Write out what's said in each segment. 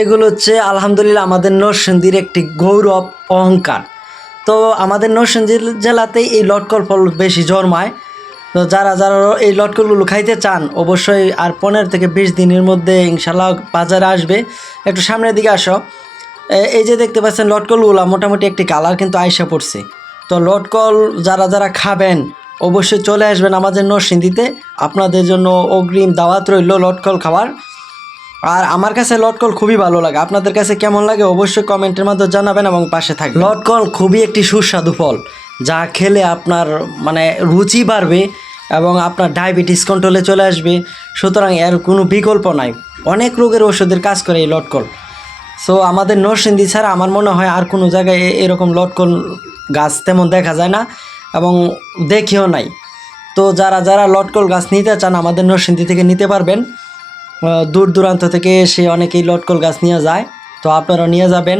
এগুলো হচ্ছে আলহামদুলিল্লাহ আমাদের নরসিংদীর একটি গৌরব, অহংকার। তো আমাদের নরসিংদী জেলাতে এই লটকল ফল বেশি জন্মায়। তো যারা যারা এই লটকলগুলো খাইতে চান অবশ্যই আর 15 থেকে 20 দিনের মধ্যে ইনশাল্লাহ বাজারে আসবে। একটু সামনের দিকে আসো। এই যে দেখতে পাচ্ছেন লটকলগুলো মোটামুটি একটি কালার কিন্তু আইসা পড়ছে। তো লটকল যারা যারা খাবেন অবশ্যই চলে আসবেন আমাদের নরসিংদীতে। আপনাদের জন্য অগ্রিম দাওয়াত রইল লটকল খাওয়ার। আর আমার কাছে লটকল খুবই ভালো লাগে। আপনাদের কাছে কেমন লাগে অবশ্যই কমেন্টের মাধ্যমে জানাবেন এবং পাশে থাকবেন। লটকল খুবই একটি সুস্বাদু ফল, যা খেলে আপনার মানে রুচি বাড়বে এবং আপনার ডায়াবেটিস কন্ট্রোলে চলে আসবে। সুতরাং এর কোনো বিকল্প নাই। অনেক রোগের ওষুধের কাজ করে এই লটকল। সো আমাদের নরসিংদী ছাড়া আমার মনে হয় আর কোনো জায়গায় এরকম লটকল গাছ তেমন দেখা যায় না এবং দেখিও নাই। তো যারা যারা লটকল গাছ নিতে চান আমাদের নরসিংদী থেকে নিতে পারবেন। দূর দূরান্ত থেকে এসে অনেকেই লটকল গাছ নিয়ে যায়। তো আপনারা নিয়ে যাবেন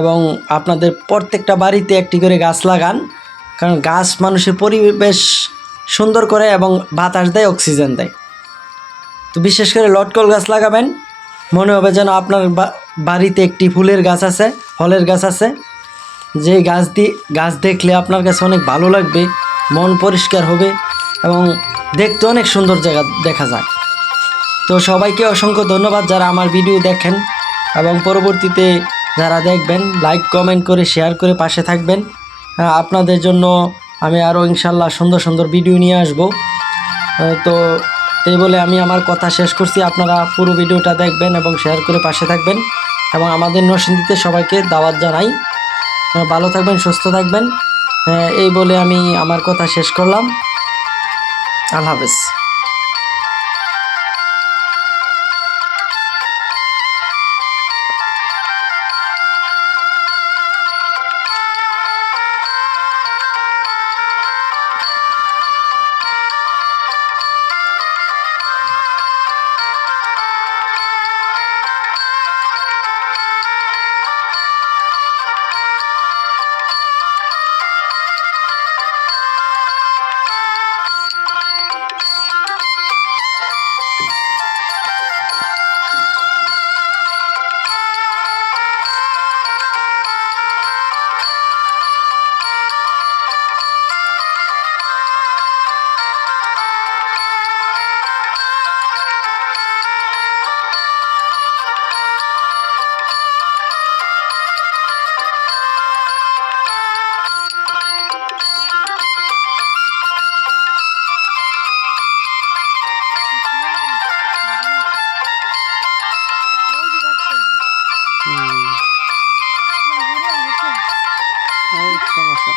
এবং আপনাদের প্রত্যেকটা বাড়িতে একটি করে গাছ লাগান, কারণ গাছ মানুষের পরিবেশ সুন্দর করে এবং বাতাস দেয়, অক্সিজেন দেয়। তো বিশেষ করে লটকল গাছ লাগাবেন, মনে হবে যেন আপনার বাড়িতে একটি ফুলের গাছ আছে, ফলের গাছ আছে। যে গাছ দেখলে আপনার কাছে অনেক ভালো লাগবে, মন পরিষ্কার হবে এবং দেখতে অনেক সুন্দর জায়গা দেখা যায়। তো সবাইকে অসংখ্য ধন্যবাদ যারা আমার ভিডিও দেখেন এবং পরবর্তীতে যারা দেখবেন লাইক কমেন্ট করে শেয়ার করে পাশে থাকবেন। আপনাদের জন্য আমি আরও ইনশাল্লাহ সুন্দর সুন্দর ভিডিও নিয়ে আসব। তো এই বলে আমি আমার কথা শেষ করছি। আপনারা পুরো ভিডিওটা দেখবেন এবং শেয়ার করে পাশে থাকবেন এবং আমাদের নরসিংদীতে সবাইকে দাওয়াত জানাই। ভালো থাকবেন, সুস্থ থাকবেন। এই বলে আমি আমার কথা শেষ করলাম। আল্লাহ হাফেজ। সমস্যা